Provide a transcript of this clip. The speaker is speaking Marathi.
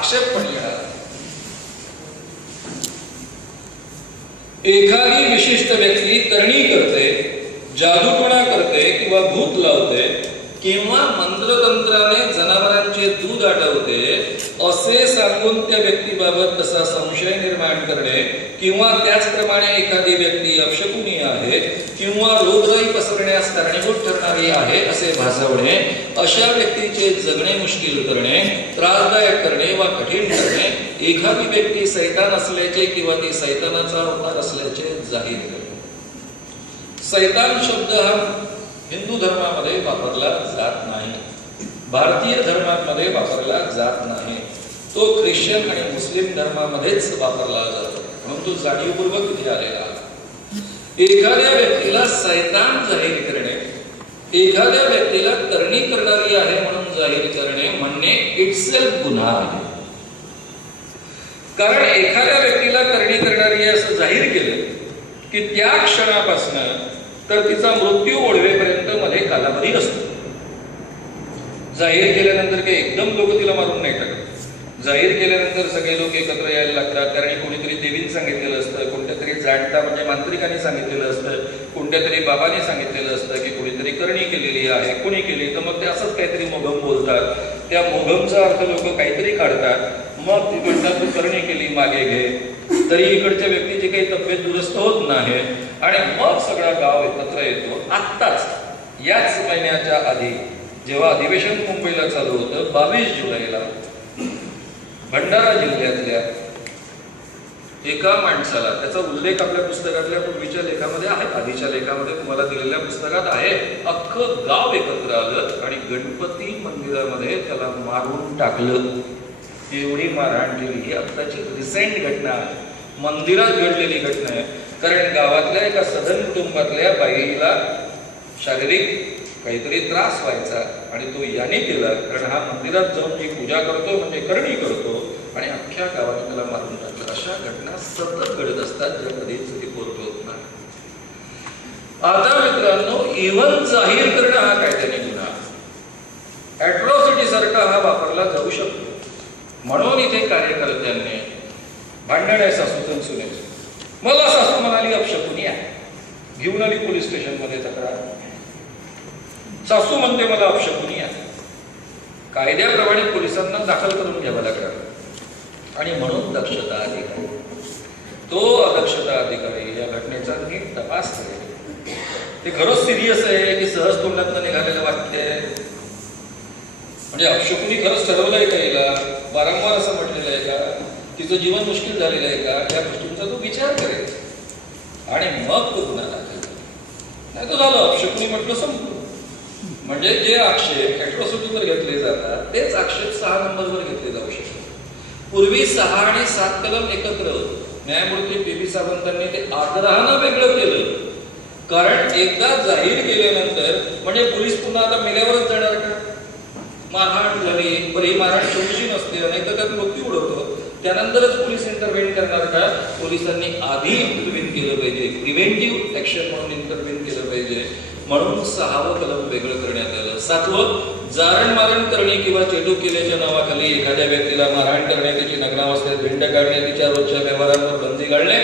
आक्षेप पण येणार. एखादी विशिष्ट व्यक्ती करणी करते, जादूटोणा करते किंवा भूत लावते किंवा मंत्रतंत्राने जनावरांचे दूध आटवते असे सांगून त्या व्यक्तीबाबत तसा संशय निर्माण करणे किंवा त्याचप्रमाणे एखादी व्यक्ती अपशकुनी आहे किंवा रोगराई पसरण्यास कारणीभूत ठरणारी आहे असे भासवणे, अशा व्यक्तीचे जगणे मुश्किल करणे, त्रासदायक करणे वा कठीण करणे, एखादी व्यक्ती सैतान असल्याचे किंवा ती सैतानाचा अवतार असल्याचे जाहीर करणे. सैतान शब्द हा हिंदू धर्मामध्ये वापरला जात नाही, भारतीय धर्मामध्ये वापरला जात नाही, तो ख्रिश्चन आणि मुस्लिम धर्मामध्येच वापरला जातो, म्हणून तो जाणीवपूर्वक इथे आलेला. एखाद्या व्यक्तीला सैतान जाहीर करणे, एखाद्या व्यक्तीला करणी करणारी आहे म्हणून जाहीर करणे म्हणणे इटसेल्फ गुन्हा आहे. कारण एखाद्या व्यक्तीला करणी करणारी आहे असं जाहीर केलं की त्या क्षणापासून तर तिचा मृत्यू ओढवेपर्यंत मध्ये कालावधी असतो. जाहीर केल्यानंतर काही एकदम लोक तिला मारून नाही टाकत. जाहीर केल्यानंतर सगळे लोक एकत्र यायला लागतात, कारण कोणीतरी देवीने सांगितलेलं असतं, कोणत्या तरी जाणता म्हणजे मांत्रिकाने सांगितलेलं असतं, कोणत्या तरी बाबाने सांगितलेलं असतं की कोणीतरी करणी केलेली आहे, कोणी केली, तर मग ते असंच काहीतरी मोगम बोलतात. त्या मोगमचा अर्थ लोक काहीतरी काढतात, मग ती म्हणतात तू करणी केली मागे घे, तरी इकडच्या व्यक्तीची काही तब्येत दुरुस्त होत नाही आणि मग सगळा गाव एकत्र येतो. आत्ताच याच महिन्याच्या आधी जेव्हा अधिवेशन मुंबईला चालू होतं 22 जुलैला भंडारा जिल्ह्यातल्या एका माणसाला, त्याचा उल्लेख आपल्या पुस्तकातल्या पूर्वीच्या लेखामध्ये आहे, आधीच्या लेखामध्ये तुम्हाला दिलेल्या पुस्तकात आहे, अख्खं गाव एकत्र आलं आणि गणपती मंदिरामध्ये त्याला मारून टाकलं. एवढी मारहाण केली. ही आत्ताची रिसेंट घटना आहे, मंदिरात घडलेली घटना आहे. कारण गावातल्या एका सधन कुटुंबातल्या बाईला शारीरिक काहीतरी त्रास व्हायचा आणि तो याने केला, कारण हा मंदिरात जाऊन जी पूजा करतो म्हणजे करणी करतो आणि अख्ख्या गावाने त्याला मारून टाकलं. अशा घटना सतत घडत असतात ज्या कधीच रिपोर्ट होत नाही. आता मित्रांनो, इव्हन जाहीर करणं हा कायद्याने गुन्हा, ॲट्रॉसिटी सारखा हा वापरला जाऊ शकतो. म्हणून इथे कार्यकर्त्यांनी भांडण आहे सासूचं सुनेचं. मला सासू म्हणाली अपशकुनी आहे, घेऊन आली पोलीस स्टेशनमध्ये तक्रार. सासू म्हणते मला अपशकुनी आहे. कायद्याप्रमाणे पोलिसांना दाखल करून घ्यावं लागलं आणि म्हणून दक्षता अधिकारी, तो अदक्षता अधिकारी या घटनेचा नीट तपास करेल. ते खरंच सिरियस आहे की सहज तोंडातनं निघालेलं वाक्य आहे, म्हणजे अपशकुनी खरंच ठरवलंय का, हिला वारंवार असं म्हटलेलं आहे का, तिचं जीवन मुश्किल झालेलं आहे का, या गोष्टींचा तो विचार करेल आणि मग तो गुन्हा दाखल करेल. नाही तो झालं अपशकुनी म्हटलं संपलं. म्हणजे जे आक्षेप ॲट्रॉसिटीवर घेतले जातात तेच आक्षेप 6 नंबरवर घेतले जाऊ शकतात. पूर्वी 6 आणि 7 कलम एकत्र न्यायमूर्ती पी. सावंतांनी ते आग्रहानं वेगळं केलं, कारण एकदा जाहीर केल्यानंतर म्हणजे पोलीस पुन्हा आता मेल्यावरच जाणार का. मारहाण झाली, बरं ही मारहाण छोटीशी नसते, नाही तर त्यात मृत्यू उडवतो, त्यानंतरच पोलीस इंटरव्हेन करणार का. पोलिसांनी आधी इंटरव्हेन केलं पाहिजे, प्रिव्हेंटिव्ह ऍक्शन म्हणून इंटरव्हेन केलं पाहिजे. म्हणून 6वं कलम वेगळं करण्यात आलं. 7वं जारण मारण करणे किंवा चेटुकिलेच्या नावाखाली एखाद्या व्यक्तीला मारहाण करणे, त्याची नग्नावस्थेत भिंड काढणे, तिच्या रोजच्या व्यवहारांवर बंदी घालणे